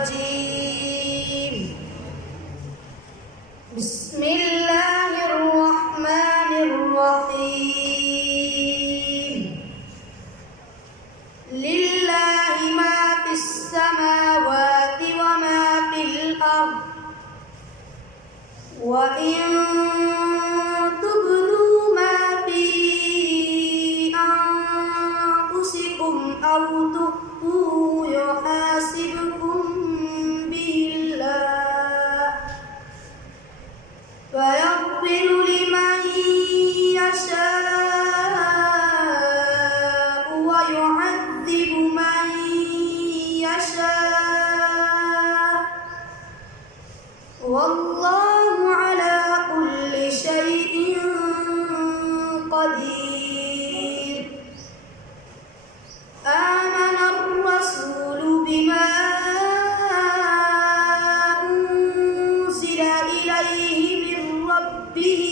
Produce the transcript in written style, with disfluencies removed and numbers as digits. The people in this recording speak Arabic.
الرجيم بسم الله الرحمن الرحيم لله ما في السماوات وما في الأرض وإن تبدوا ما في أنفسكم أو تخفوه يحاسبكم به الله فيغفر لمن يشاء ويعذب من يشاء والله على كل شيء قدير آمن الرسول بما أنزل إليه من ربه